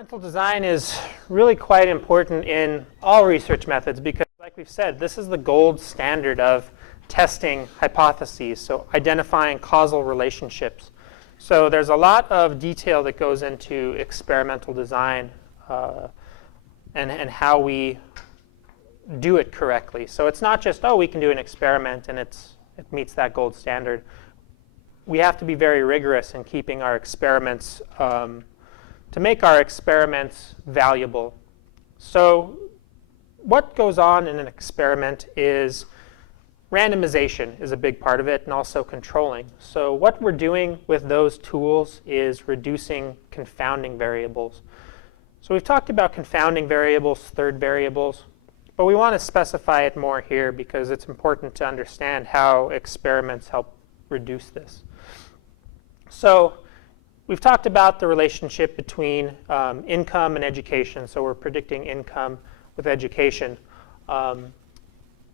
Experimental design is really quite important in all research methods because, like we've said, this is the gold standard of testing hypotheses, so identifying causal relationships. So there's a lot of detail that goes into experimental design and how we do it correctly. So it's not just, oh, we can do an experiment and it meets that gold standard. We have to be very rigorous in keeping our experiments to make our experiments valuable. So what goes on in an experiment is randomization is a big part of it, and also controlling. So what we're doing with those tools is reducing confounding variables. So we've talked about confounding variables, third variables, but we want to specify it more here because it's important to understand how experiments help reduce this. So we've talked about the relationship between income and education. So we're predicting income with education.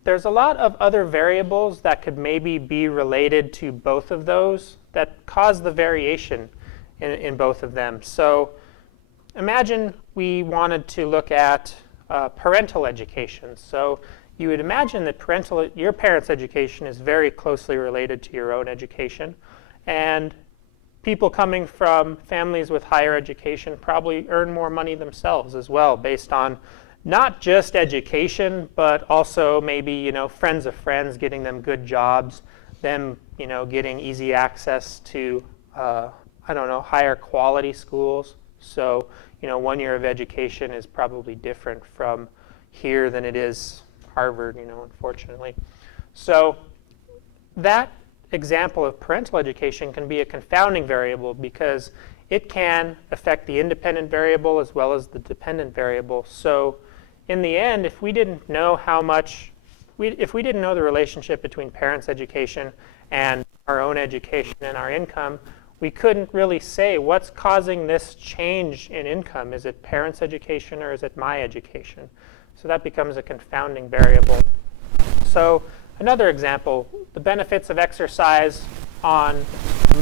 There's a lot of other variables that could maybe be related to both of those that cause the variation in both of them. So imagine we wanted to look at parental education. So you would imagine that your parents' education is very closely related to your own education. And people coming from families with higher education probably earn more money themselves as well, based on not just education, but also maybe friends of friends getting them good jobs, them getting easy access to higher quality schools. So 1 year of education is probably different from here than it is Harvard, unfortunately. So that example of parental education can be a confounding variable because it can affect the independent variable as well as the dependent variable. So in the end, if we didn't know if we didn't know the relationship between parents' education and our own education and our income, we couldn't really say what's causing this change in income. Is it parents' education or is it my education? So that becomes a confounding variable. So another example, the benefits of exercise on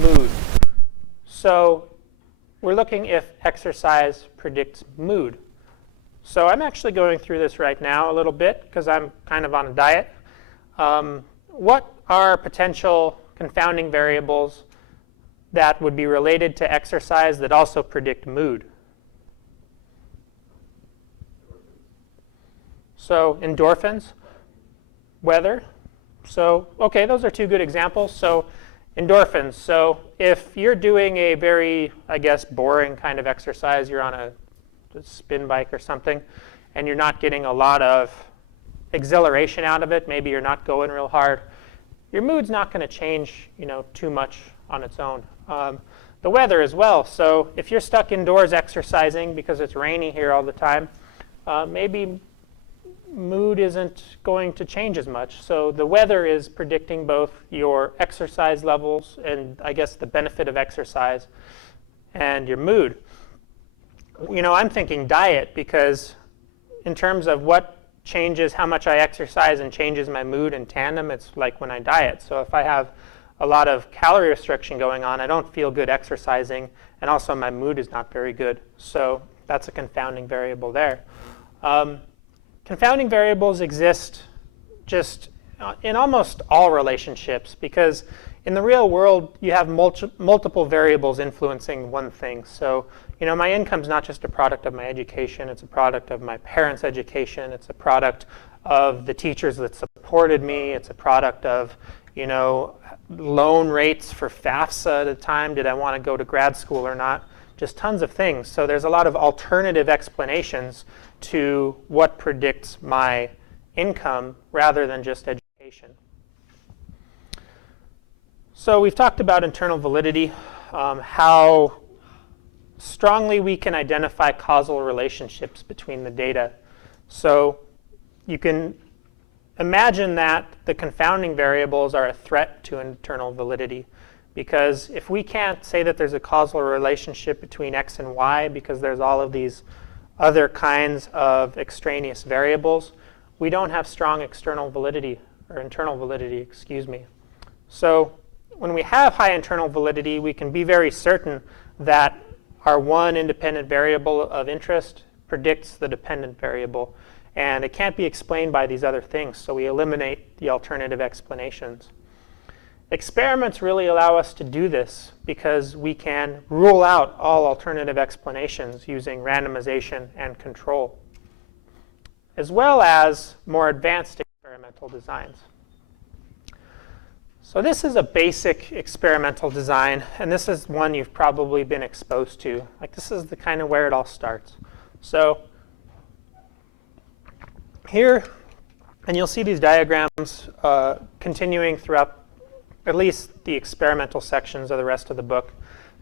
mood. So we're looking if exercise predicts mood. So I'm actually going through this right now a little bit because I'm kind of on a diet. What are potential confounding variables that would be related to exercise that also predict mood? So endorphins, weather. So okay, those are two good examples. So endorphins. So if you're doing a very, boring kind of exercise, you're on a spin bike or something, and you're not getting a lot of exhilaration out of it, maybe you're not going real hard, your mood's not going to change too much on its own. The weather as well. So if you're stuck indoors exercising because it's rainy here all the time, maybe mood isn't going to change as much. So the weather is predicting both your exercise levels and the benefit of exercise and your mood. I'm thinking diet because in terms of what changes how much I exercise and changes my mood in tandem, it's like when I diet. So if I have a lot of calorie restriction going on, I don't feel good exercising, and also my mood is not very good. So that's a confounding variable there. Confounding variables exist just in almost all relationships because in the real world, you have multiple variables influencing one thing. So my income's not just a product of my education, it's a product of my parents' education, it's a product of the teachers that supported me, it's a product of, loan rates for FAFSA at the time, did I want to go to grad school or not, just tons of things. So there's a lot of alternative explanations to what predicts my income rather than just education. So we've talked about internal validity, how strongly we can identify causal relationships between the data. So you can imagine that the confounding variables are a threat to internal validity because if we can't say that there's a causal relationship between x and y because there's all of these other kinds of extraneous variables, we don't have strong external validity or internal validity, excuse me. So when we have high internal validity, we can be very certain that our one independent variable of interest predicts the dependent variable. And it can't be explained by these other things, so we eliminate the alternative explanations. Experiments really allow us to do this because we can rule out all alternative explanations using randomization and control, as well as more advanced experimental designs. So this is a basic experimental design, and this is one you've probably been exposed to. Like, this is the kind of where it all starts. So here, and you'll see these diagrams continuing throughout at least the experimental sections of the rest of the book.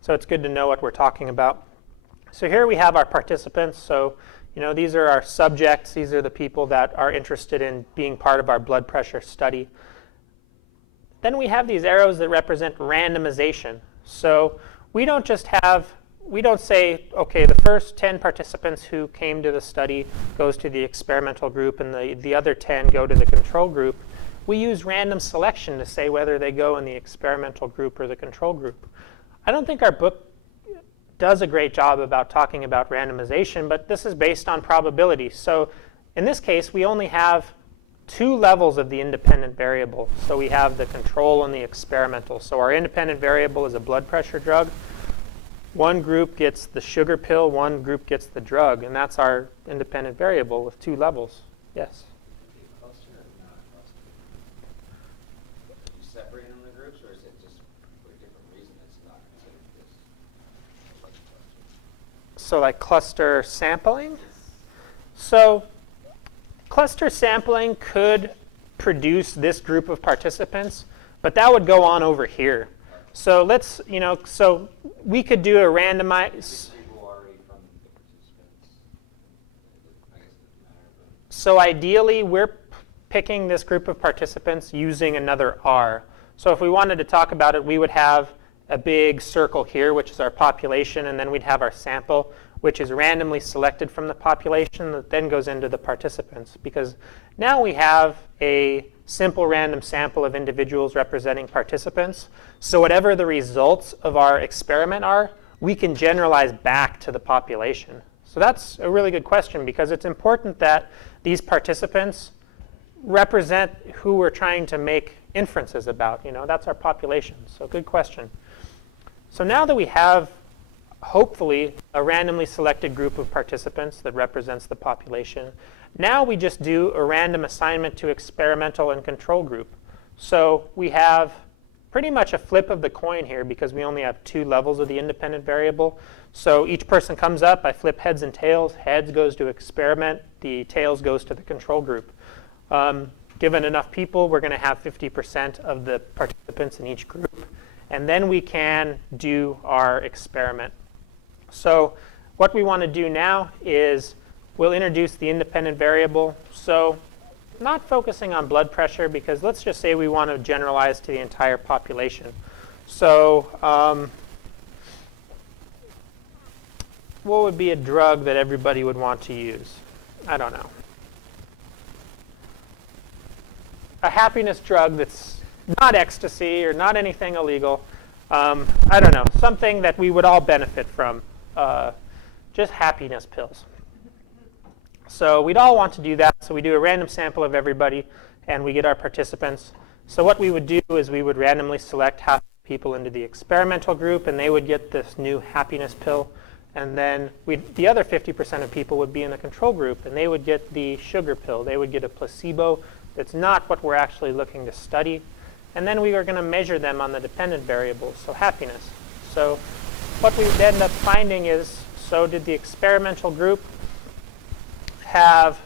So it's good to know what we're talking about. So here we have our participants. So, these are our subjects. These are the people that are interested in being part of our blood pressure study. Then we have these arrows that represent randomization. So we don't say, okay, the first 10 participants who came to the study goes to the experimental group and the other 10 go to the control group. We use random selection to say whether they go in the experimental group or the control group. I don't think our book does a great job about talking about randomization, but this is based on probability. So in this case, we only have 2 levels of the independent variable. So we have the control and the experimental. So our independent variable is a blood pressure drug. One group gets the sugar pill, one group gets the drug, and that's our independent variable with 2 levels. Yes? Cluster and not cluster. You separate them in the groups, or is it just for a different reason it's not considered this cluster? So like cluster sampling? So cluster sampling could produce this group of participants, but that would go on over here. So let's, so we could do a randomized. So ideally, we're picking this group of participants using another R. So if we wanted to talk about it, we would have a big circle here, which is our population, and then we'd have our sample, which is randomly selected from the population that then goes into the participants. Because now we have a simple random sample of individuals representing participants. So whatever the results of our experiment are, we can generalize back to the population. So that's a really good question, because it's important that these participants represent who we're trying to make inferences about. That's our population. So good question. So now that we have, hopefully, a randomly selected group of participants that represents the population, now we just do a random assignment to experimental and control group. So we have pretty much a flip of the coin here because we only have 2 levels of the independent variable. So each person comes up, I flip heads and tails. Heads goes to experiment, the tails goes to the control group. Given enough people, we're going to have 50% of the participants in each group. And then we can do our experiment. So what we want to do now is we'll introduce the independent variable. So not focusing on blood pressure, because let's just say we want to generalize to the entire population. So what would be a drug that everybody would want to use? I don't know. A happiness drug that's not ecstasy or not anything illegal. I don't know, something that we would all benefit from. Just happiness pills. So we'd all want to do that. So we do a random sample of everybody, and we get our participants. So what we would do is we would randomly select half the people into the experimental group, and they would get this new happiness pill. And then the other 50% of people would be in the control group, and they would get the sugar pill. They would get a placebo. That's not what we're actually looking to study. And then we are going to measure them on the dependent variables, so happiness. So what we would end up finding is, so did the experimental group have,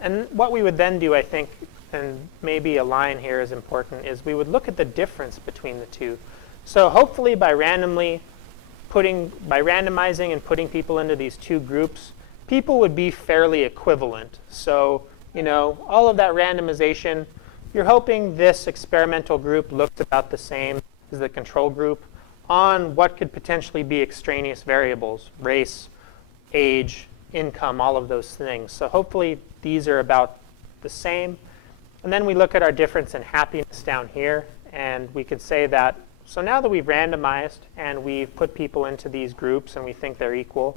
and what we would then do, I think, and maybe a line here is important, is we would look at the difference between the two. So hopefully by randomizing and putting people into these 2 groups, people would be fairly equivalent. So, all of that randomization, you're hoping this experimental group looks about the same as the control group on what could potentially be extraneous variables, race, age, income, all of those things. So hopefully these are about the same. And then we look at our difference in happiness down here, and we could say that So now that we've randomized and we've put people into these groups and we think they're equal,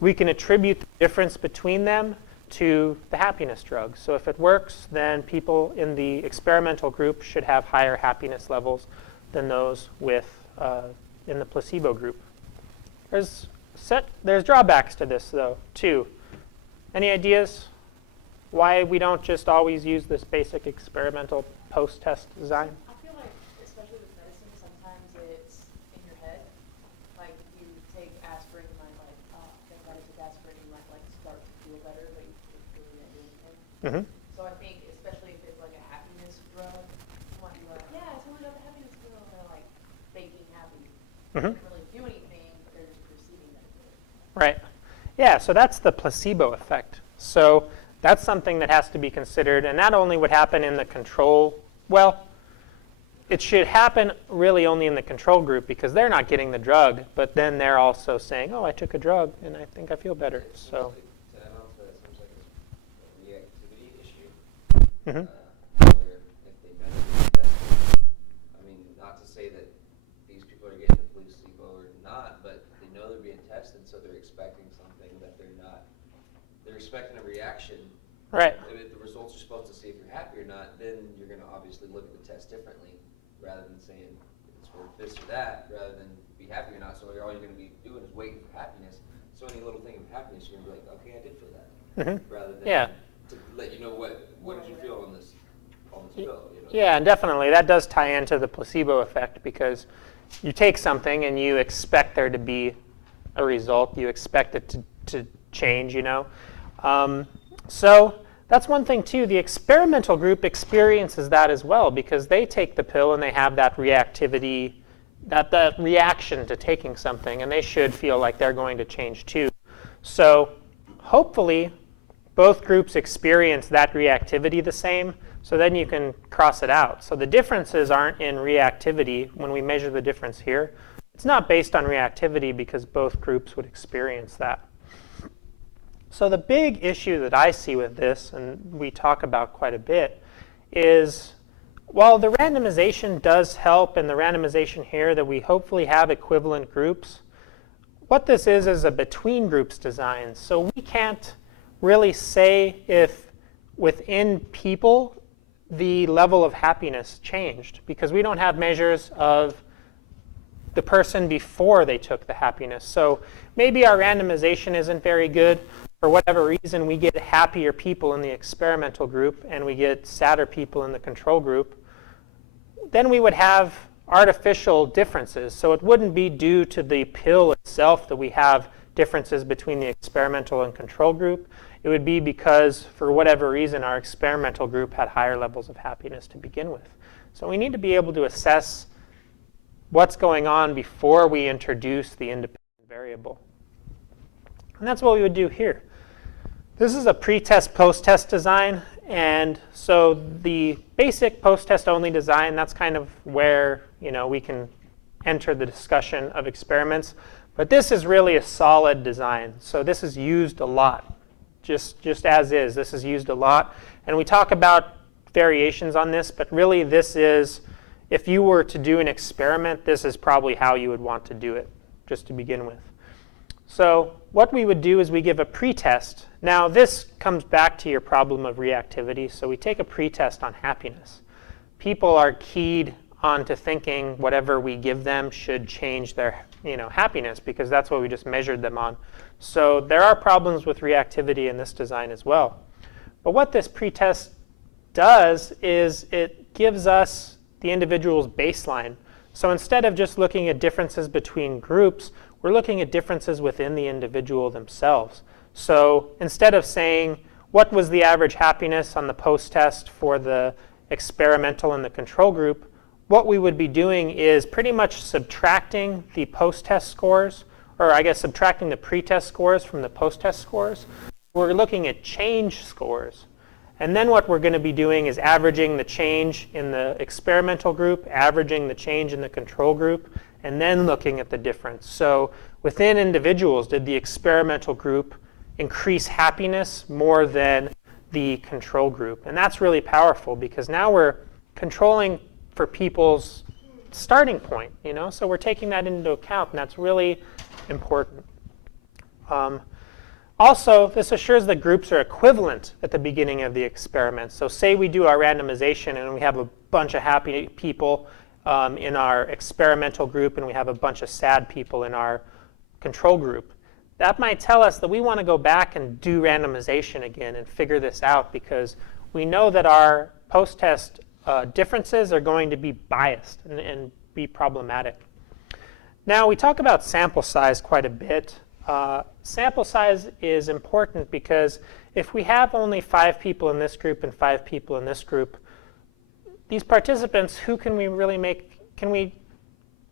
we can attribute the difference between them to the happiness drug. So if it works, then people in the experimental group should have higher happiness levels than those in the placebo group. There's drawbacks to this, though, too. Any ideas why we don't just always use this basic experimental post-test design? I feel like, especially with medicine, sometimes it's in your head. Like, you take aspirin, you might think about it, take aspirin, you might start to feel better, but you really don't do anything. Mm-hmm. So I think, especially if it's like a happiness drug, you might be like, yeah, it's only got the happiness pill, and they're like faking happy. Mm-hmm. They don't really do anything, but they're just perceiving that it did. Right. Yeah, so that's the placebo effect. So that's something that has to be considered, and that only would happen in the control. Well, it should happen really only in the control group because they're not getting the drug, but then they're also saying, oh, I took a drug and I think I feel better. So. To add on to that, it seems like it's a reactivity issue. Mm-hmm. Where if they measure the test, I mean, not to say that these people are getting the placebo or not, but they know they're being tested, so they're expecting something that they're not. They're expecting a reaction. Right. If the results are supposed to see if you're happy or not, then you're going to obviously look at the test differently, rather than saying it's for this or that, rather than be happy or not. So all you're going to be doing is waiting for happiness. So any little thing of happiness, you're going to be like, okay, I did feel that, rather than to let you know what did you feel on this pill. You know? Yeah, and definitely that does tie into the placebo effect because you take something and you expect there to be a result. You expect it to change, you know. So that's one thing too. The experimental group experiences that as well because they take the pill and they have that reactivity, that reaction to taking something, and they should feel like they're going to change too. So hopefully both groups experience that reactivity the same, so then you can cross it out. So the differences aren't in reactivity when we measure the difference here. It's not based on reactivity because both groups would experience that. So the big issue that I see with this, and we talk about quite a bit, is while the randomization does help, and the randomization here that we hopefully have equivalent groups, what this is a between groups design. So we can't really say if within people the level of happiness changed because we don't have measures of the person before they took the happiness. So maybe our randomization isn't very good. For whatever reason, we get happier people in the experimental group and we get sadder people in the control group. Then we would have artificial differences. So it wouldn't be due to the pill itself that we have differences between the experimental and control group. It would be because, for whatever reason, our experimental group had higher levels of happiness to begin with. So we need to be able to assess what's going on before we introduce the independent variable. And that's what we would do here. This is a pre-test, post-test design. And so the basic post-test only design, that's kind of where we can enter the discussion of experiments. But this is really a solid design. So this is used a lot. Just as is, this is used a lot. And we talk about variations on this, but really this is, if you were to do an experiment, this is probably how you would want to do it, just to begin with. So what we would do is we give a pretest. Now this comes back to your problem of reactivity. So we take a pretest on happiness. People are keyed onto thinking whatever we give them should change their happiness because that's what we just measured them on. So there are problems with reactivity in this design as well. But what this pretest does is it gives us the individual's baseline. So instead of just looking at differences between groups, we're looking at differences within the individual themselves. So instead of saying, what was the average happiness on the post-test for the experimental and the control group, what we would be doing is pretty much subtracting the post-test scores, or I guess subtracting the pre-test scores from the post-test scores. We're looking at change scores. And then what we're going to be doing is averaging the change in the experimental group, averaging the change in the control group, and then looking at the difference. So within individuals, did the experimental group increase happiness more than the control group? And that's really powerful because now we're controlling for people's starting point, so we're taking that into account, and that's really important. Also, this assures that groups are equivalent at the beginning of the experiment. So say we do our randomization and we have a bunch of happy people in our experimental group and we have a bunch of sad people in our control group. That might tell us that we want to go back and do randomization again and figure this out, because we know that our post-test differences are going to be biased and be problematic. Now, we talk about sample size quite a bit. Sample size is important because if we have only 5 people in this group and 5 people in this group, these participants, who can we really can we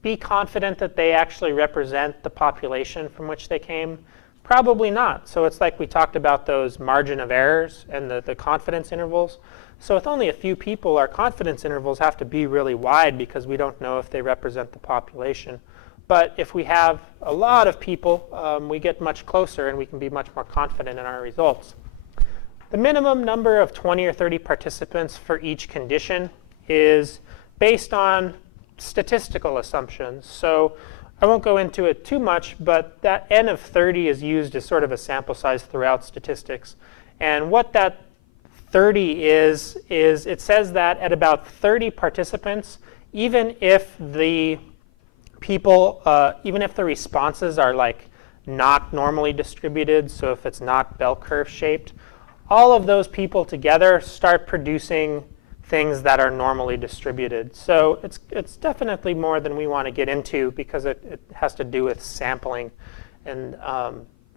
be confident that they actually represent the population from which they came? Probably not. So it's like we talked about those margin of errors and the confidence intervals. So with only a few people, our confidence intervals have to be really wide because we don't know if they represent the population. But if we have a lot of people, we get much closer and we can be much more confident in our results. The minimum number of 20 or 30 participants for each condition is based on statistical assumptions. So I won't go into it too much, but that n of 30 is used as sort of a sample size throughout statistics. And what that 30 is it says that at about 30 participants, even if the people, even if the responses are like not normally distributed, so if it's not bell curve shaped, all of those people together start producing things that are normally distributed. So it's definitely more than we want to get into because it has to do with sampling and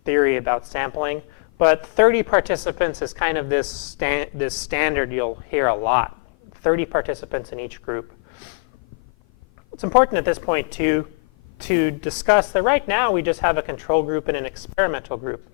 theory about sampling. But 30 participants is kind of this standard you'll hear a lot. 30 participants in each group. It's important at this point to discuss that right now we just have a control group and an experimental group.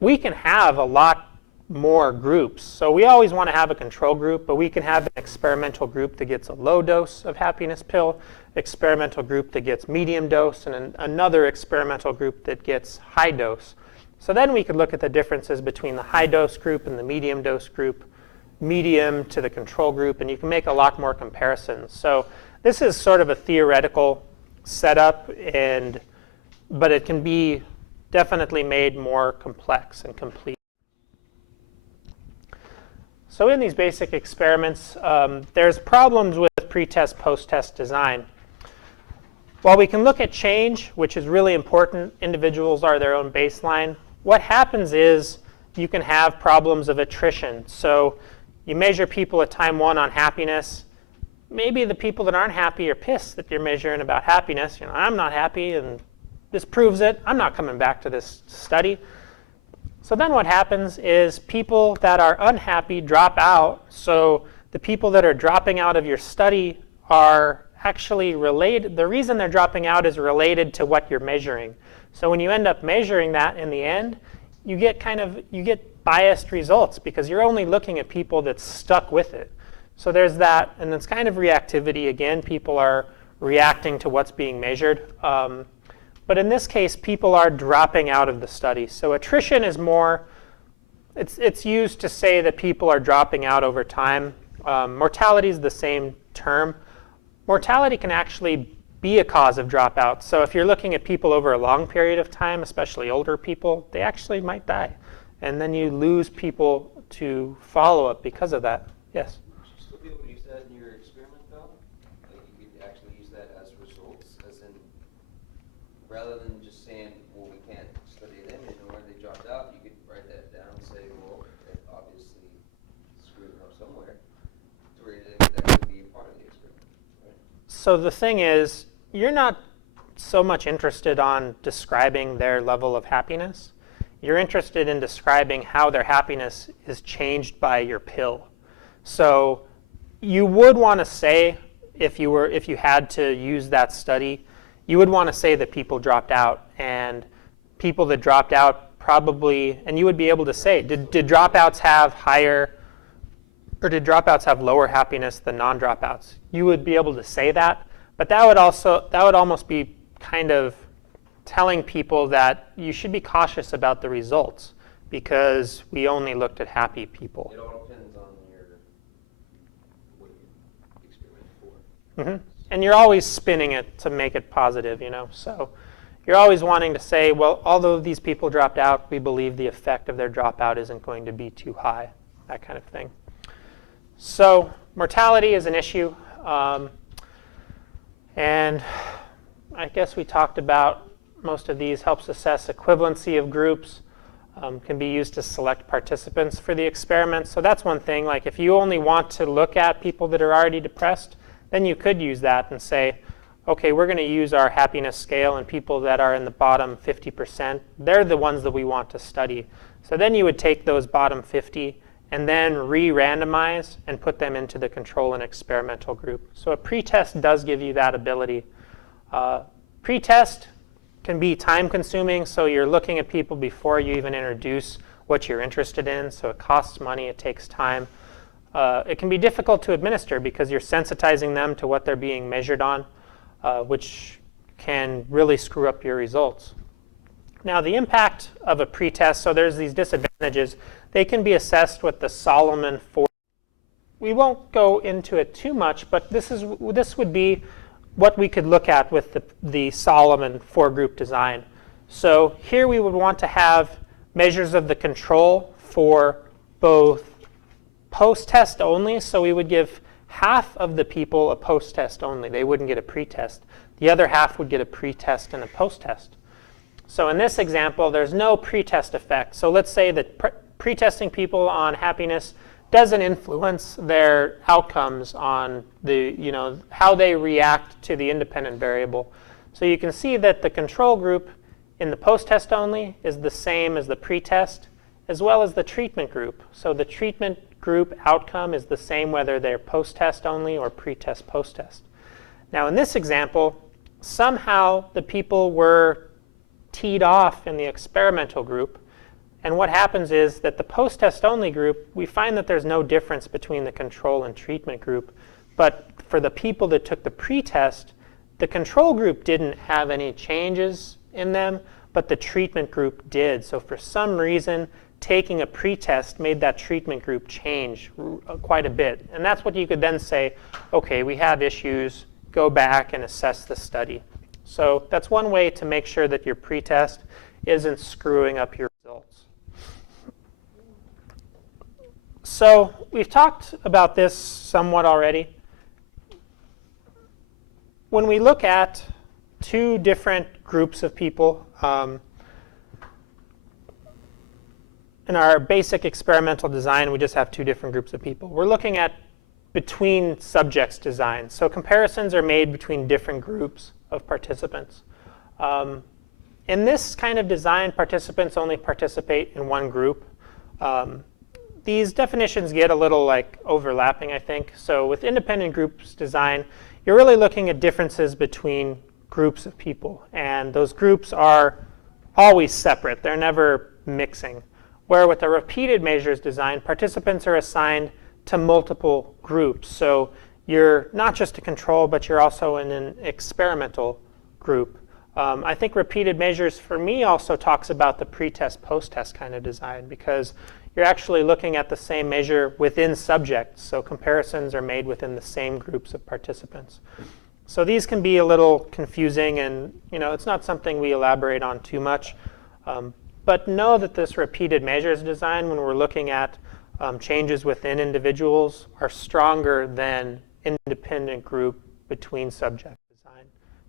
We can have a lot more groups. So we always want to have a control group, but we can have an experimental group that gets a low dose of happiness pill, experimental group that gets medium dose, and another experimental group that gets high dose. So then we could look at the differences between the high dose group and the medium dose group, medium to the control group, and you can make a lot more comparisons. So this is sort of a theoretical setup, but it can be definitely made more complex and complete. So in these basic experiments, there's problems with pre-test, post-test design. While we can look at change, which is really important, individuals are their own baseline, what happens is you can have problems of attrition. So you measure people at time 1 on happiness. Maybe the people that aren't happy are pissed that you're measuring about happiness. I'm not happy, and this proves it. I'm not coming back to this study. So then what happens is people that are unhappy drop out. So the people that are dropping out of your study are actually related. The reason they're dropping out is related to what you're measuring. So when you end up measuring that in the end, you get biased results because you're only looking at people that stuck with it. So there's that, and it's kind of reactivity. Again, people are reacting to what's being measured. But in this case, people are dropping out of the study. So attrition is more, it's used to say that people are dropping out over time. Mortality is the same term. Mortality can actually be a cause of dropout. So if you're looking at people over a long period of time, especially older people, they actually might die. And then you lose people to follow-up because of that. Yes? Would you still be able to use that in your experiment, though? Like you could actually use that as results, as in, rather than just saying, well, we can't study them anymore, they dropped out, you could write that down and say, well, it obviously screwed them up somewhere, to where that could be a part of the experiment, right? So the thing is, you're not so much interested on describing their level of happiness. You're interested in describing how their happiness is changed by your pill. So you would want to say, if you had to use that study, you would want to say that people dropped out, and people that dropped out probably, and you would be able to say, did dropouts have higher, or did dropouts have lower happiness than non-dropouts? You would be able to say that, but that would almost be kind of telling people that you should be cautious about the results because we only looked at happy people. It all depends on what you experiment for. Mm-hmm. and you're always spinning it to make it positive, you know. So you're always wanting to say, well, although these people dropped out, we believe the effect of their dropout isn't going to be too high, that kind of thing. So mortality is an issue. And I guess we talked about most of these. Helps assess equivalency of groups. Can be used to select participants for the experiment. So that's one thing. Like if you only want to look at people that are already depressed, then you could use that and say, okay, we're going to use our happiness scale, and people that are in the bottom 50%, they're the ones that we want to study. So then you would take those bottom 50 and then re-randomize and put them into the control and experimental group. So a pretest does give you that ability. Pretest can be time consuming, so you're looking at people before you even introduce what you're interested in, so it costs money, it takes time. It can be difficult to administer because you're sensitizing them to what they're being measured on, which can really screw up your results. Now the impact of a pretest, so there's these disadvantages. They can be assessed with the Solomon 4. We won't go into it too much, but this would be what we could look at with the Solomon 4-group design. So here we would want to have measures of the control for both post-test only. So we would give half of the people a post-test only. They wouldn't get a pretest. The other half would get a pretest and a post-test. So in this example, there's no pretest effect. So let's say that pretesting people on happiness doesn't influence their outcomes on the, how they react to the independent variable. So you can see that the control group in the post-test only is the same as the pretest, as well as the treatment group. So the treatment group outcome is the same whether they're post-test only or pretest post-test. Now in this example, somehow the people were teed off in the experimental group. And what happens is that the post-test only group, we find that there's no difference between the control and treatment group. But for the people that took the pretest, the control group didn't have any changes in them, but the treatment group did. So for some reason, taking a pretest made that treatment group change quite a bit. And that's what you could then say, okay, we have issues, go back and assess the study. So that's one way to make sure that your pretest isn't screwing up your results. So we've talked about this somewhat already. When we look at two different groups of people, in our basic experimental design, we just have two different groups of people. We're looking at between subjects design. So comparisons are made between different groups of participants. In this kind of design, participants only participate in one group. These definitions get a little overlapping, I think. So with independent groups design, you're really looking at differences between groups of people. And those groups are always separate. They're never mixing. Where with a repeated measures design, participants are assigned to multiple groups. So you're not just a control, but you're also in an experimental group. I think repeated measures for me also talks about the pretest, post-test kind of design, because you're actually looking at the same measure within subjects. So comparisons are made within the same groups of participants. So these can be a little confusing, and it's not something we elaborate on too much. But know that this repeated measures design, when we're looking at changes within individuals, are stronger than independent group between subject design,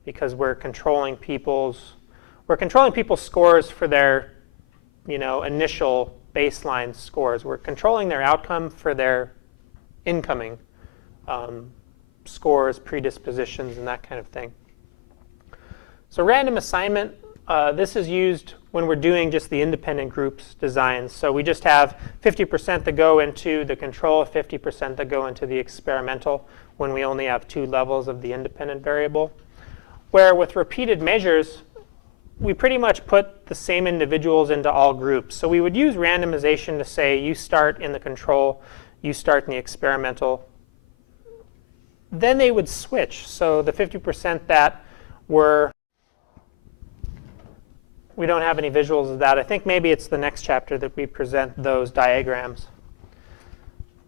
because we're controlling people's scores for their initial baseline scores. We're controlling their outcome for their incoming scores, predispositions, and that kind of thing. So random assignment, this is used when we're doing just the independent groups designs. So we just have 50% that go into the control, 50% that go into the experimental, when we only have two levels of the independent variable. Where with repeated measures, we pretty much put the same individuals into all groups. So we would use randomization to say, you start in the control, you start in the experimental. Then they would switch. So the 50% that were, we don't have any visuals of that. I think maybe it's the next chapter that we present those diagrams.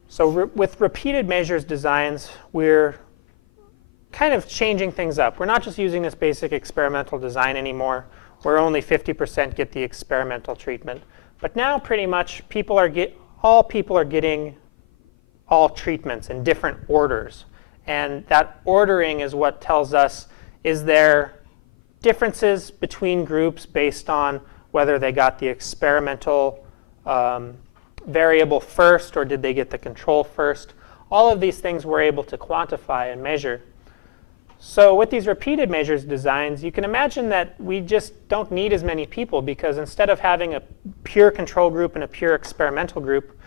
So with repeated measures designs, we're kind of changing things up. We're not just using this basic experimental design anymore, where only 50% get the experimental treatment. But now pretty much all people are getting all treatments in different orders. And that ordering is what tells us, is there differences between groups based on whether they got the experimental variable first or did they get the control first. All of these things we're able to quantify and measure. So with these repeated measures designs, you can imagine that we just don't need as many people, because instead of having a pure control group and a pure experimental group,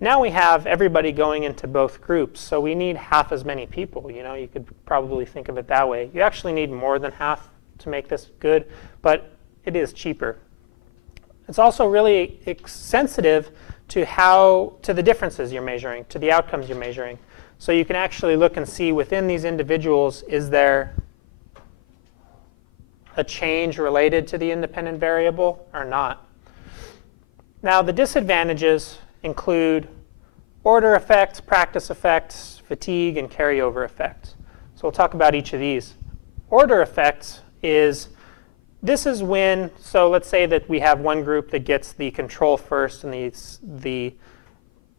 now we have everybody going into both groups. So we need half as many people. You could probably think of it that way. You actually need more than half to make this good, but it is cheaper. It's also really sensitive to the differences you're measuring, to the outcomes you're measuring. So you can actually look and see within these individuals, is there a change related to the independent variable or not? Now, the disadvantages include order effects, practice effects, fatigue, and carryover effects. So we'll talk about each of these. Order effects this is when, so let's say that we have one group that gets the control first and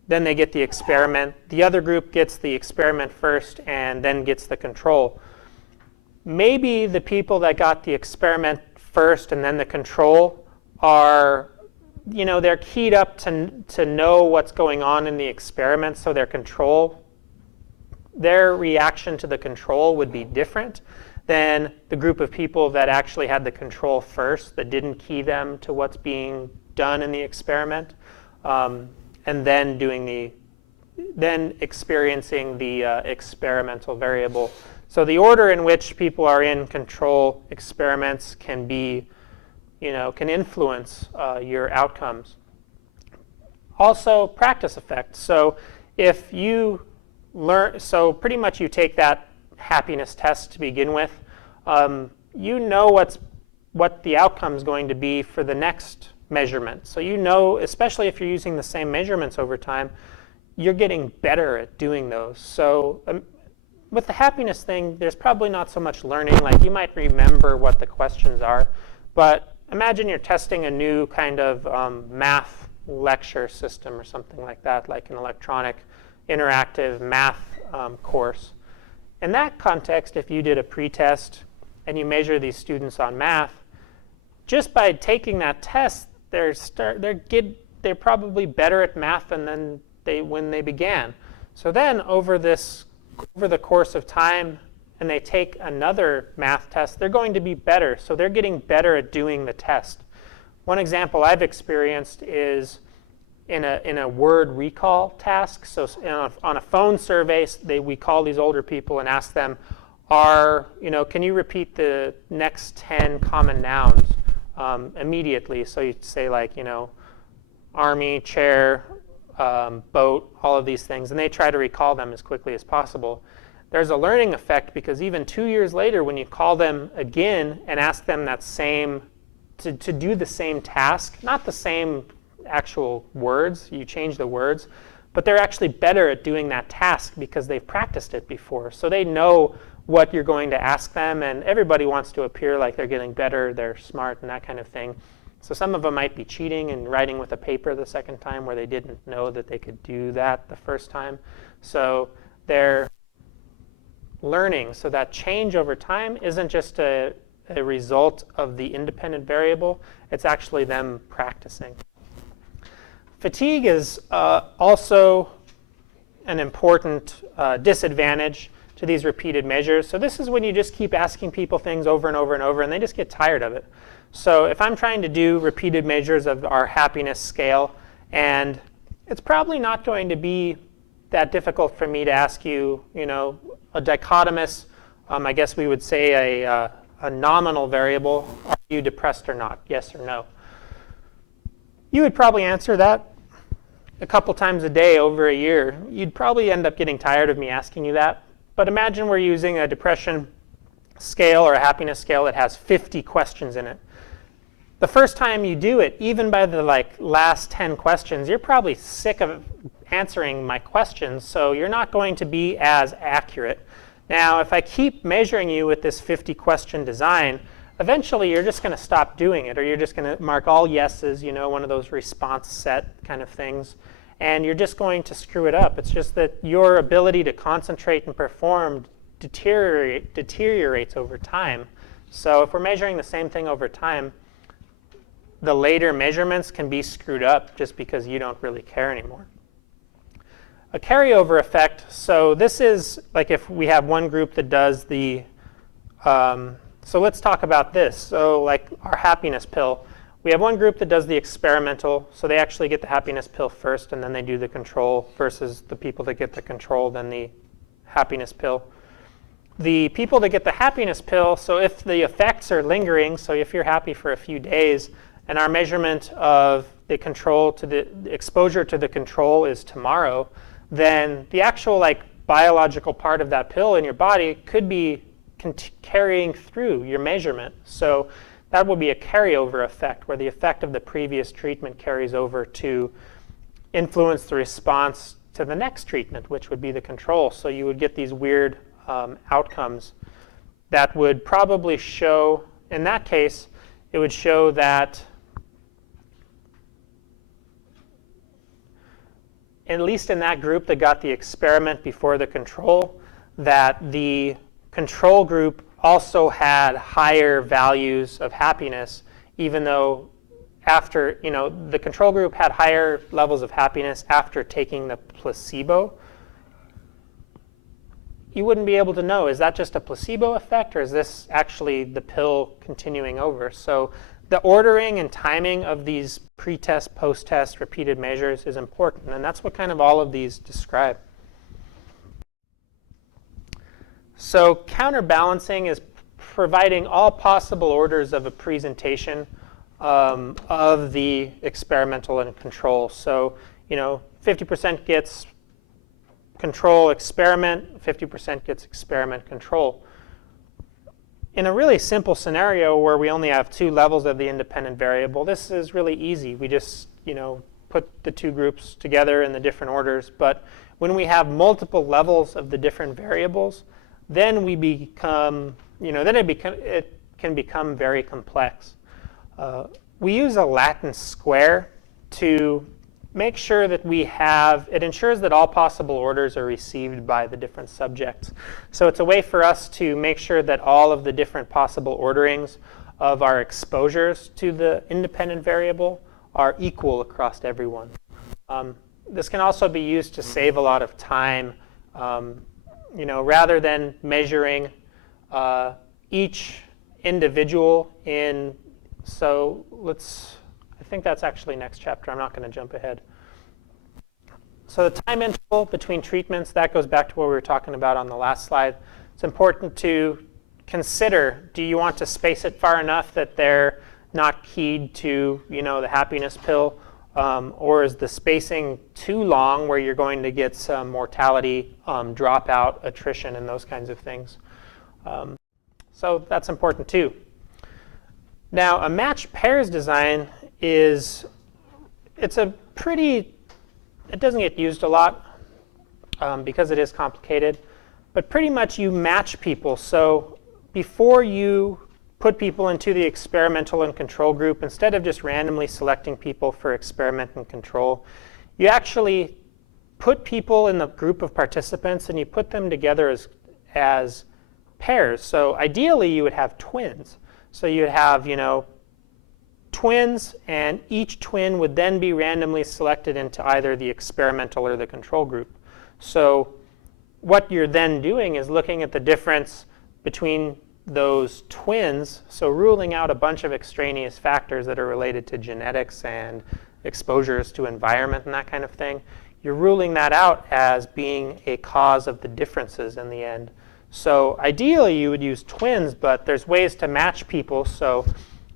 then they get the experiment. The other group gets the experiment first and then gets the control. Maybe the people that got the experiment first and then the control are, they're keyed up to know what's going on in the experiment, so their reaction to the control would be different than the group of people that actually had the control first, that didn't key them to what's being done in the experiment, and then experiencing the experimental variable. So the order in which people are in control experiments can influence your outcomes. Also, practice effects. So if you pretty much you take that happiness test to begin with, you know what the outcome is going to be for the next measurement. So especially if you're using the same measurements over time, you're getting better at doing those. So with the happiness thing, there's probably not so much learning. Like, you might remember what the questions are, but imagine you're testing a new kind of math lecture system or something like that, like an electronic interactive math course. In that context, if you did a pretest and you measure these students on math, just by taking that test, they're probably better at math than when they began. So then over the course of time, and they take another math test, they're going to be better. So they're getting better at doing the test. One example I've experienced is in a word recall task. So on a phone survey, we call these older people and ask them, can you repeat the next 10 common nouns immediately? So you say army, chair, boat, all of these things, and they try to recall them as quickly as possible. There's a learning effect, because even 2 years later, when you call them again and ask them to do the same task, not the same actual words, you change the words, but they're actually better at doing that task because they've practiced it before. So they know what you're going to ask them, and everybody wants to appear like they're getting better, they're smart, and that kind of thing. So some of them might be cheating and writing with a paper the second time where they didn't know that they could do that the first time. So they're learning. So that change over time isn't just a result of the independent variable, it's actually them practicing. Fatigue is also an important disadvantage to these repeated measures. So this is when you just keep asking people things over and over and over, and they just get tired of it. So if I'm trying to do repeated measures of our happiness scale, and it's probably not going to be that difficult for me to ask you, a dichotomous, I guess we would say a nominal variable, are you depressed or not, yes or no? You would probably answer that a couple times a day over a year. You'd probably end up getting tired of me asking you that. But imagine we're using a depression scale or a happiness scale that has 50 questions in it. The first time you do it, even by the last 10 questions, you're probably sick of answering my questions, so you're not going to be as accurate. Now, if I keep measuring you with this 50-question design, eventually you're just going to stop doing it, or you're just going to mark all yeses, one of those response set kind of things, and you're just going to screw it up. It's just that your ability to concentrate and perform deteriorates over time. So if we're measuring the same thing over time, the later measurements can be screwed up just because you don't really care anymore. A carryover effect, so this is like if we have one group that does the, so let's talk about this. So like our happiness pill, we have one group that does the experimental, so they actually get the happiness pill first and then they do the control, versus the people that get the control, then the happiness pill. The people that get the happiness pill, so if the effects are lingering, so if you're happy for a few days, and our measurement of the control to the exposure to the control is tomorrow, then the actual biological part of that pill in your body could be carrying through your measurement. So that would be a carryover effect, where the effect of the previous treatment carries over to influence the response to the next treatment, which would be the control. So you would get these weird outcomes that would probably show, in that case, it would show that at least in that group that got the experiment before the control, that the control group also had higher values of happiness, even though after, the control group had higher levels of happiness after taking the placebo. You wouldn't be able to know, is that just a placebo effect, or is this actually the pill continuing over? So the ordering and timing of these pre-test, post-test repeated measures is important, and that's what kind of all of these describe. So counterbalancing is providing all possible orders of a presentation of the experimental and control. So 50% gets control experiment, 50% gets experiment control. In a really simple scenario where we only have two levels of the independent variable, this is really easy. We just put the two groups together in the different orders. But when we have multiple levels of the different variables, then we become, it can become very complex. We use a Latin square to make sure that it ensures that all possible orders are received by the different subjects. So it's a way for us to make sure that all of the different possible orderings of our exposures to the independent variable are equal across everyone. This can also be used to save a lot of time. Rather than measuring each individual in, I think that's actually next chapter. I'm not going to jump ahead. So the time interval between treatments, that goes back to what we were talking about on the last slide. It's important to consider, do you want to space it far enough that they're not keyed to the happiness pill, or is the spacing too long where you're going to get some mortality, dropout, attrition, and those kinds of things. So that's important too. Now, a matched pairs design it doesn't get used a lot because it is complicated, but pretty much you match people. So before you put people into the experimental and control group, instead of just randomly selecting people for experiment and control, you actually put people in the group of participants and you put them together as pairs. So ideally you would have twins. So you'd have, twins, and each twin would then be randomly selected into either the experimental or the control group. So what you're then doing is looking at the difference between those twins, so ruling out a bunch of extraneous factors that are related to genetics and exposures to environment and that kind of thing. You're ruling that out as being a cause of the differences in the end. So ideally you would use twins, but there's ways to match people. So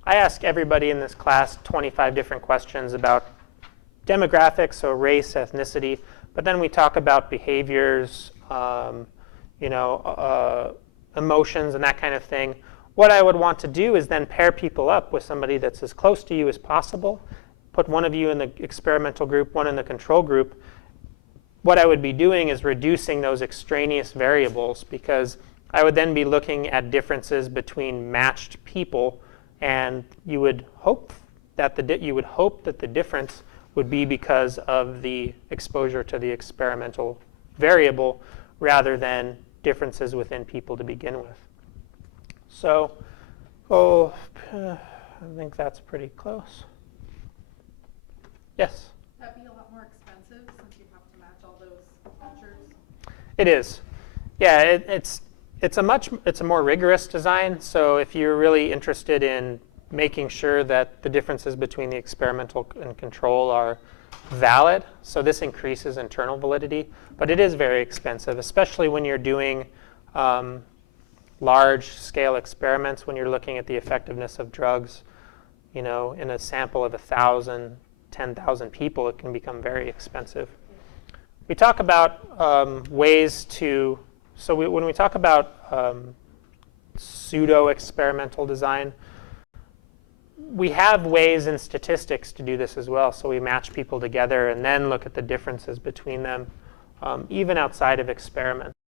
I ask everybody in this class 25 different questions about demographics, so race, ethnicity, but then we talk about behaviors, emotions and that kind of thing. What I would want to do is then pair people up with somebody that's as close to you as possible, put one of you in the experimental group, one in the control group, what I would be doing is reducing those extraneous variables, because I would then be looking at differences between matched people, and you would hope that the difference would be because of the exposure to the experimental variable rather than differences within people to begin with. So, I think that's pretty close. Yes? That'd be a lot more expensive since you have to match all those features. It is. Yeah, it's a more rigorous design. So if you're really interested in making sure that the differences between the experimental and control are valid, so this increases internal validity, but it is very expensive, especially when you're doing large-scale experiments, when you're looking at the effectiveness of drugs. In a sample of 1,000, 10,000 people, it can become very expensive. We talk about ways to, when we talk about pseudo-experimental design, we have ways in statistics to do this as well. So we match people together and then look at the differences between them, even outside of experiments.